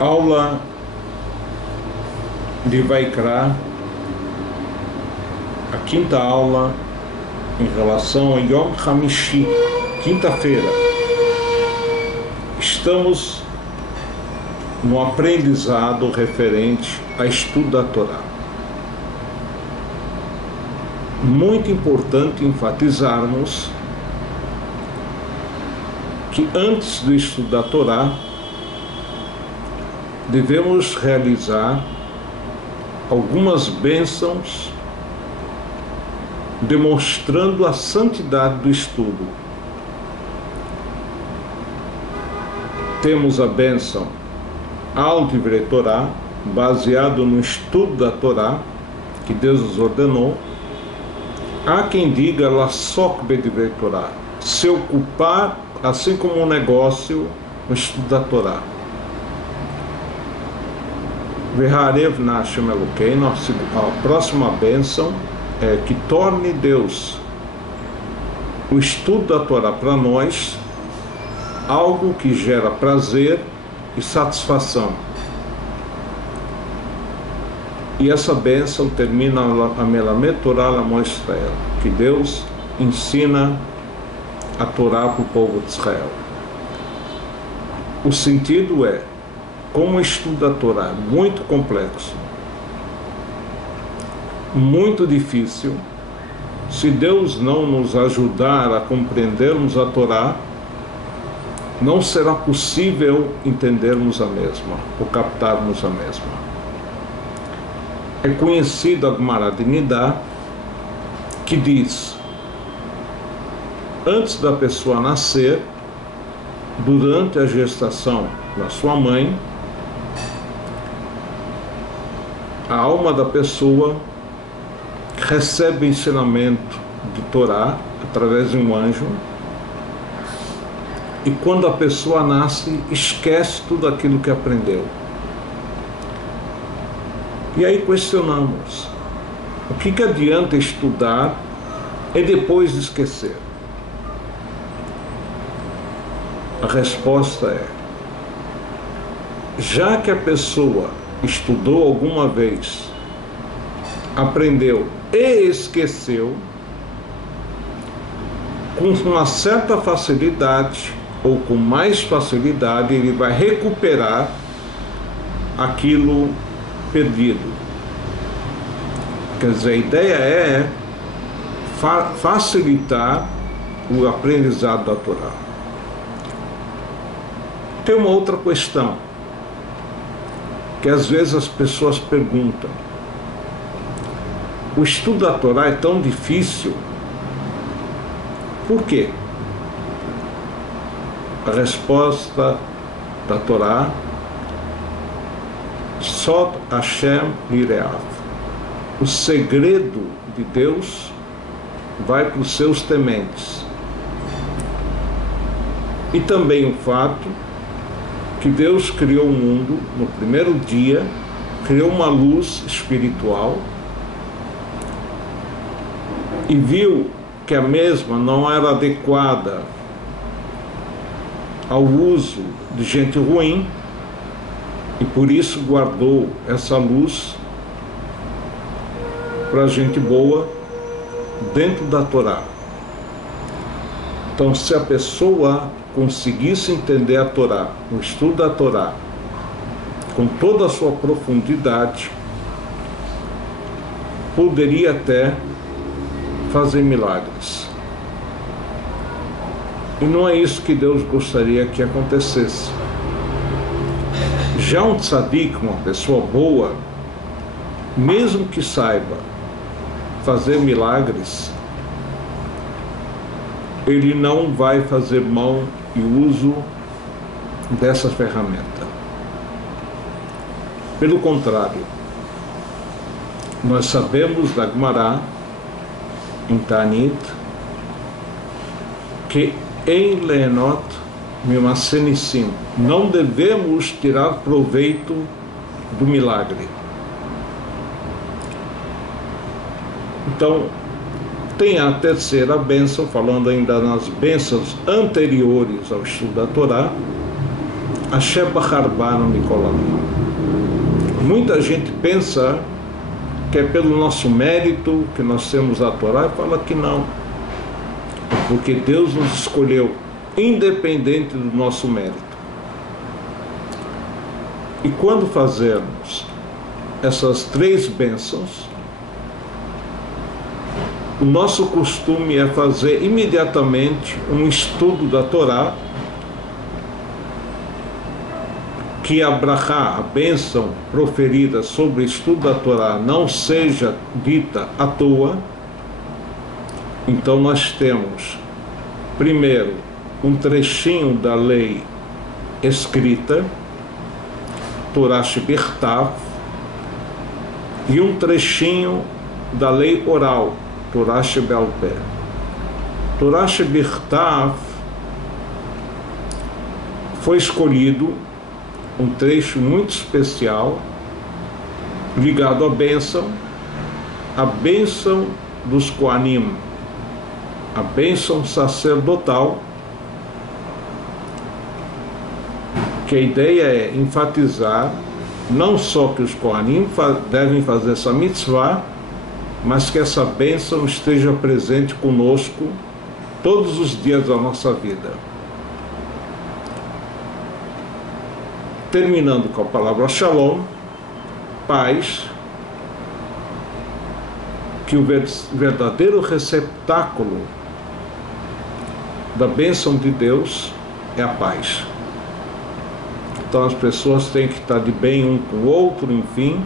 Aula de Vaikra, a quinta aula em relação a Yom Hamishi, quinta-feira. Estamos no aprendizado referente a estudo da Torá. Muito importante enfatizarmos que antes do estudo da Torá devemos realizar algumas bênçãos demonstrando a santidade do estudo. Temos a bênção ao Divrei Torá, baseado no estudo da Torá, que Deus nos ordenou. Há quem diga Lasok Bedivrei Torá, se ocupar, assim como um negócio, no estudo da Torá. Veharev Nashem Elokei, a próxima bênção é que torne Deus o estudo da Torá para nós algo que gera prazer e satisfação. E essa bênção termina a Melamed Torá L'Amo Israel, que Deus ensina a Torá para o povo de Israel. O sentido é, como o estudo da Torá é muito complexo, muito difícil, se Deus não nos ajudar a compreendermos a Torá, não será possível entendermos a mesma, ou captarmos a mesma. É conhecido a Gemara de Nidá, que diz, antes da pessoa nascer, durante a gestação da sua mãe, a alma da pessoa recebe ensinamento de Torá através de um anjo, e quando a pessoa nasce, esquece tudo aquilo que aprendeu. E aí questionamos, o que adianta estudar e depois esquecer? A resposta é, já que a pessoa estudou alguma vez, aprendeu e esqueceu, com uma certa facilidade ou com mais facilidade ele vai recuperar aquilo perdido. Quer dizer, a ideia é facilitar o aprendizado da Torá. Tem uma outra questão que às vezes as pessoas perguntam: o estudo da Torá é tão difícil, por quê? A resposta da Torá: Sod Hashem Lireav. O segredo de Deus vai para os seus tementes. E também o fato que Deus criou o mundo no primeiro dia, criou uma luz espiritual e viu que a mesma não era adequada ao uso de gente ruim, e por isso guardou essa luz para gente boa dentro da Torá. Então, se a pessoa conseguisse entender a Torá, o estudo da Torá, com toda a sua profundidade, poderia até fazer milagres. E não é isso que Deus gostaria que acontecesse. Já um tzadik, uma pessoa boa, mesmo que saiba fazer milagres, ele não vai fazer mão e uso dessa ferramenta. Pelo contrário, nós sabemos da Gemara em Tanit que em Lehenot Mimasenissim, não devemos tirar proveito do milagre. Então, tem a terceira bênção, falando ainda nas bênçãos anteriores ao estudo da Torá, Asher Bachar Banu Mikol Amim. Muita gente pensa que é pelo nosso mérito que nós temos a Torá, e fala que não. Porque Deus nos escolheu, independente do nosso mérito. E quando fazermos essas 3 bênçãos, o nosso costume é fazer imediatamente um estudo da Torá, que a brachá, a bênção proferida sobre o estudo da Torá, não seja dita à toa. Então nós temos, primeiro, um trechinho da lei escrita, Torá Shebirtav, e um trechinho da lei oral, Torá Shebal Pé. Torá Shebirtav foi escolhido um trecho muito especial ligado à bênção dos Koanim, a bênção sacerdotal, que a ideia é enfatizar não só que os Koanim devem fazer essa mitzvah, mas que essa bênção esteja presente conosco todos os dias da nossa vida. Terminando com a palavra Shalom, paz, que o verdadeiro receptáculo da bênção de Deus é a paz. Então as pessoas têm que estar de bem um com o outro, enfim.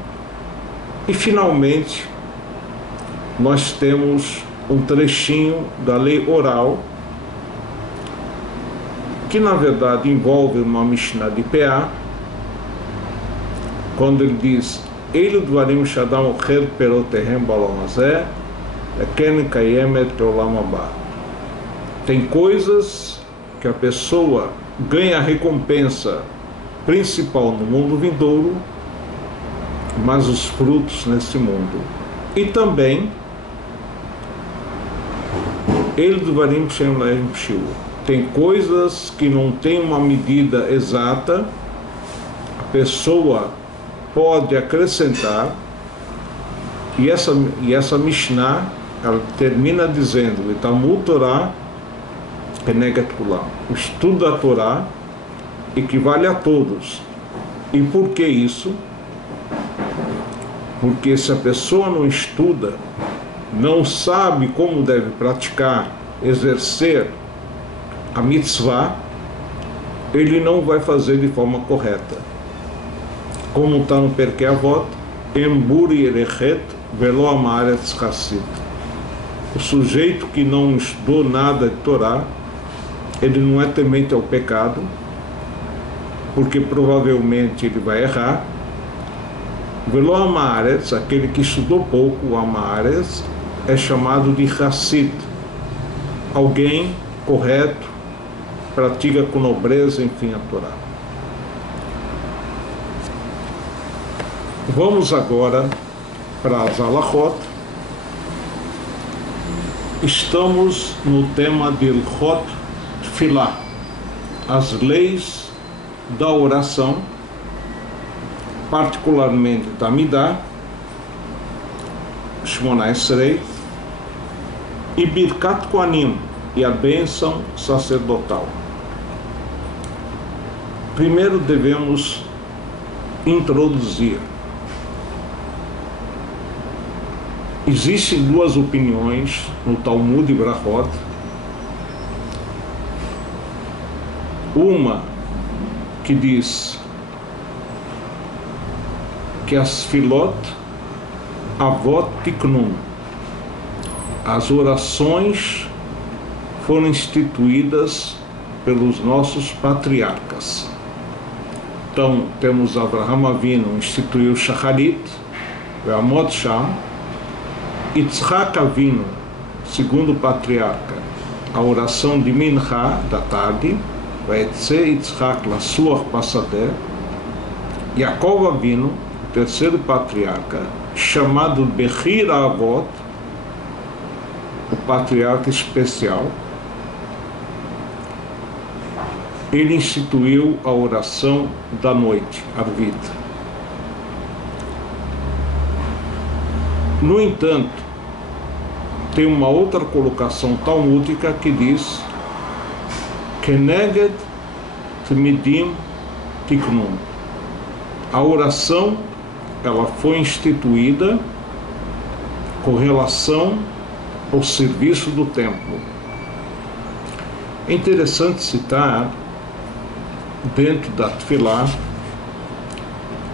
E finalmente, nós temos um trechinho da lei oral, que na verdade envolve uma Mishnah de Peah, quando ele diz: Eilu dvarim shadam ocher perotehem ba'olam hazeh, eken kayemet be'olam haba. Tem coisas que a pessoa ganha a recompensa principal no mundo vindouro, mas os frutos neste mundo. E também Eilu dvarim she'en lahem shiur. Tem coisas que não tem uma medida exata, a pessoa pode acrescentar, e essa Mishnah, ela termina dizendo: Talmud Torah keneget kulam. O estudo da Torá equivale a todos. E por que isso? Porque se a pessoa não estuda, não sabe como deve praticar, exercer a mitzvah, ele não vai fazer de forma correta. Como está no Perkei Avot, Emburi Erechet Velo Amaretz Hassid. O sujeito que não estudou nada de Torá, ele não é temente ao pecado, porque provavelmente ele vai errar. Velo Amaretz, aquele que estudou pouco, o Amaretz, é chamado de Hassid, alguém correto, pratica com nobreza, enfim, a Torá. Vamos agora para as Halachot. Estamos no tema de Ilchot Tfilah, as leis da oração, particularmente da Midah, Shmona Esrei, e Birkat Kohanim, e a bênção sacerdotal. Primeiro devemos introduzir. Existem 2 opiniões no Talmud e Brachot. Uma que diz que as filot avot tiknun, as orações foram instituídas pelos nossos patriarcas. Então temos Avraham Avinu, instituiu o Shacharit, o Amod Sham. Yitzhak Avinu, segundo o patriarca, a oração de Minha da tarde, Vaetze Yitzhak Lasuach Pasadeh. Yaakov Avinu, o terceiro patriarca, chamado Bechir Avot, o patriarca especial. ele instituiu a oração da noite, Arvit. No entanto, tem uma outra colocação talmúdica que diz Keneged Tmidim Tiknun. A oração, ela foi instituída com relação ao serviço do templo. É interessante citar, dentro da Tefilá,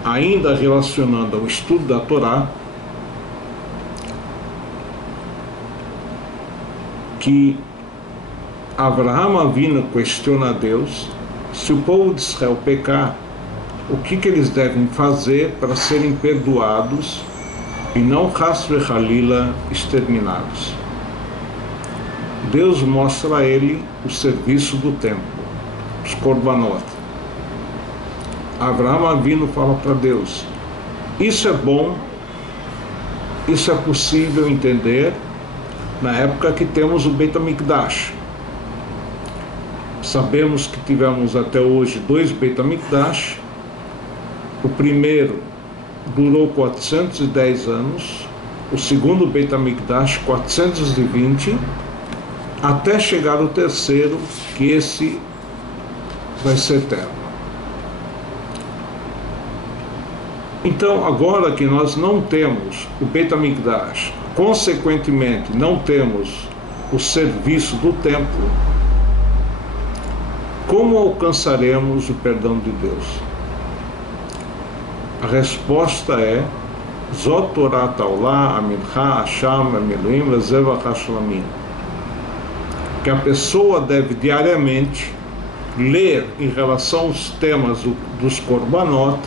ainda relacionando ao estudo da Torá, que Avraham Avinu questiona a Deus se o povo de Israel pecar, o que eles devem fazer para serem perdoados e não Chas v'Chalila exterminados. Deus mostra a ele o serviço do templo, os korbanot. Avraham Avinu fala para Deus, isso é bom, isso é possível entender na época que temos o Beit HaMikdash. Sabemos que tivemos até hoje 2 Beit HaMikdash. O primeiro durou 410 anos, o segundo Beit HaMikdash 420, até chegar o terceiro, que esse vai ser eterno. Então, agora que nós não temos o Beit HaMikdash, consequentemente não temos o serviço do templo, como alcançaremos o perdão de Deus? A resposta é Zot Torah Ta'olá, Amincha, Hasham, Amiluim, Rezeva Hashlamim. Que a pessoa deve diariamente ler em relação aos temas dos korbanot,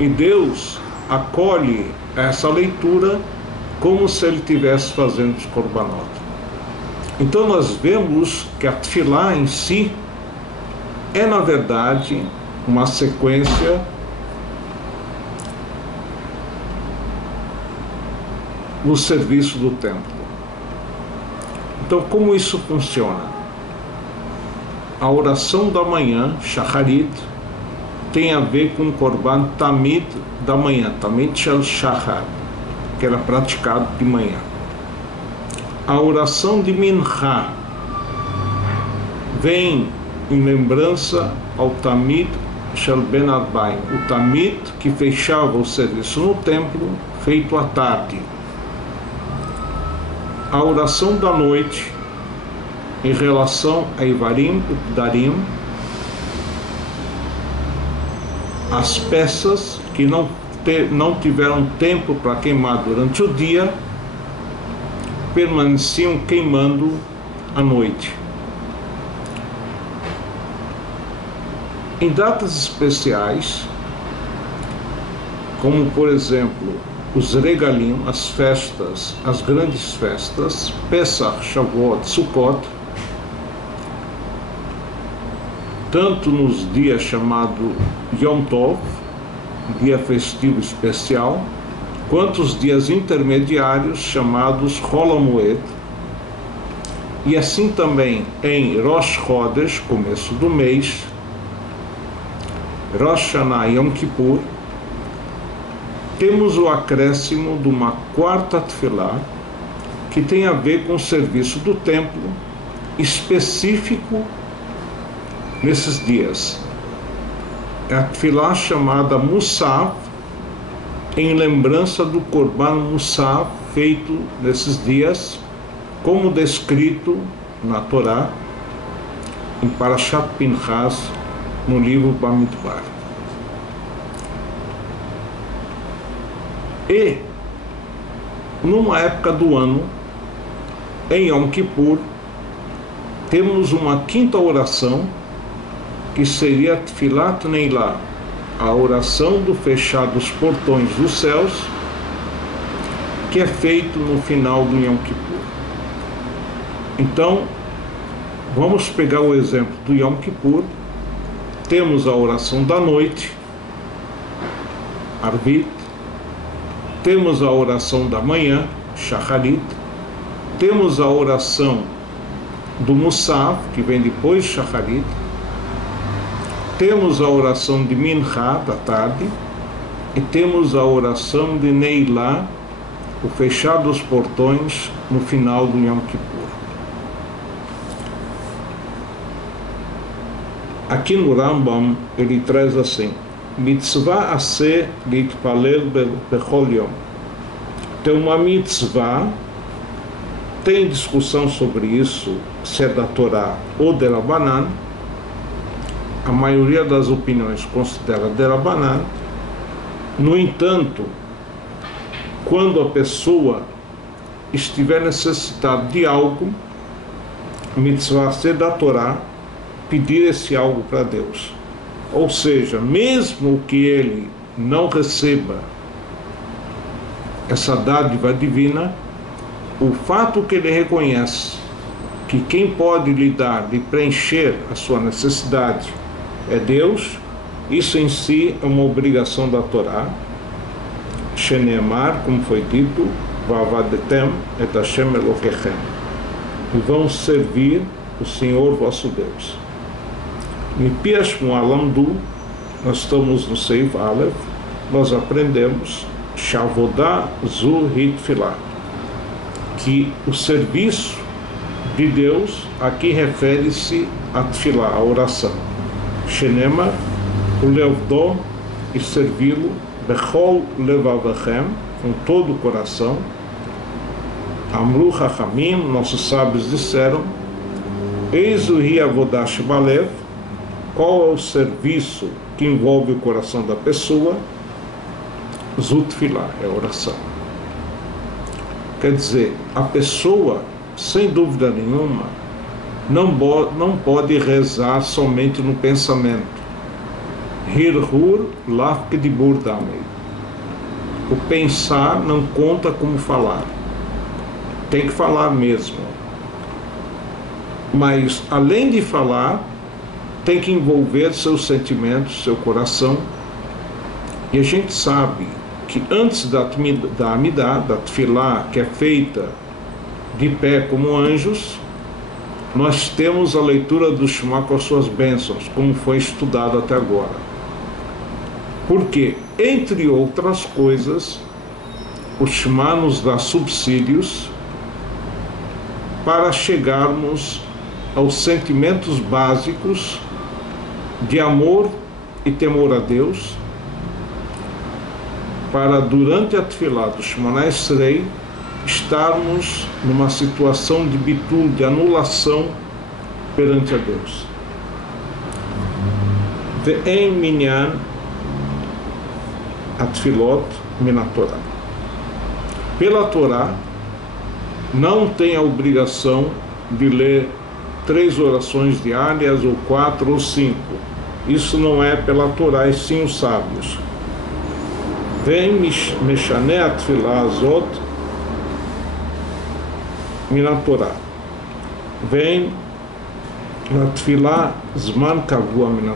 e Deus acolhe essa leitura como se ele estivesse fazendo os korbanot. Então nós vemos que a Tefilá em si é, na verdade, uma sequência no serviço do templo. Então, como isso funciona? A oração da manhã, Shacharit, tem a ver com o Korban Tamid da manhã, Tamid Shel Shachar, que era praticado de manhã. A oração de Mincha vem em lembrança ao Tamid Shel Ben Arbaim, o Tamid que fechava o serviço no templo, feito à tarde. A oração da noite, em relação a Ivarim, Updarim, as peças que não tiveram tempo para queimar durante o dia, permaneciam queimando à noite. Em datas especiais, como por exemplo os regalim, as festas, as grandes festas, Pesach, Shavuot, Sukkot, tanto nos dias chamado Yom Tov, dia festivo especial, quanto os dias intermediários chamados Chol HaMoed, e assim também em Rosh Chodesh, começo do mês, Rosh Hashanah e Yom Kippur, temos o acréscimo de uma quarta Tefilá, que tem a ver com o serviço do templo, específico nesses dias. É a Tefilá chamada Musaf, em lembrança do Korban Musaf, feito nesses dias, como descrito na Torá, em Parashat Pinchas, no livro Bamidbar. E, numa época do ano, em Yom Kippur, temos uma quinta oração, que seria Tfilat Neilá, a oração do fechar dos portões dos céus, que é feito no final do Yom Kippur. Então, vamos pegar o exemplo do Yom Kippur. Temos a oração da noite, Arvit, temos a oração da manhã, Shacharit, temos a oração do Musaf, que vem depois de Shacharit. Temos a oração de Minha, da tarde, e temos a oração de Neilá, o fechar dos portões, no final do Yom Kippur. Aqui no Rambam ele traz assim: mitzvah aseh litpalel bechol yom. Tem uma mitzvah, tem discussão sobre isso, se é da Torá ou de Rabanan. A maioria das opiniões considera de Rabanan. No entanto, quando a pessoa estiver necessitada de algo, mitzvah ser da Torá, pedir esse algo para Deus. Ou seja, mesmo que ele não receba essa dádiva divina, o fato que ele reconhece que quem pode lhe dar, de preencher a sua necessidade, é Deus, isso em si é uma obrigação da Torá. Sheneemar, como foi dito, Vavadetem et Hashem Elokechem, e vão servir o Senhor vosso Deus. Mipias Mualamdu, nós estamos no Seif Aleph, nós aprendemos Shavodá Zu Hitfilah, que o serviço de Deus aqui refere-se a Tfilah, a oração. Sheneemar, o Leovdó, e servi-lo Bechol Levavachem, com todo o coração. Amru Chachamim, nossos sábios disseram, Eis o Ri Avodash Balev, qual é o serviço que envolve o coração da pessoa? Zutfilah, é a oração. Quer dizer, a pessoa, sem dúvida nenhuma, não pode rezar somente no pensamento. Hirhur lafke dibur damei. O pensar não conta como falar. Tem que falar mesmo. Mas, além de falar, tem que envolver seus sentimentos, seu coração. E a gente sabe que antes da Amidah, da Tfilah, que é feita de pé como anjos, nós temos a leitura do Shema com as suas bênçãos, como foi estudado até agora. Porque, entre outras coisas, o Shema nos dá subsídios para chegarmos aos sentimentos básicos de amor e temor a Deus, para durante a Tfilah do Shemona Esrei estarmos numa situação de bitul, de anulação perante a Deus. Ve'en minyan atfilot min Torá. Pela Torá, não tem a obrigação de ler 3 orações diárias, ou 4 ou 5. Isso não é pela Torá, e sim os sábios. Vem Meshané Atfilah Azot min Torá. Vem na Tfilah Zman Kavua min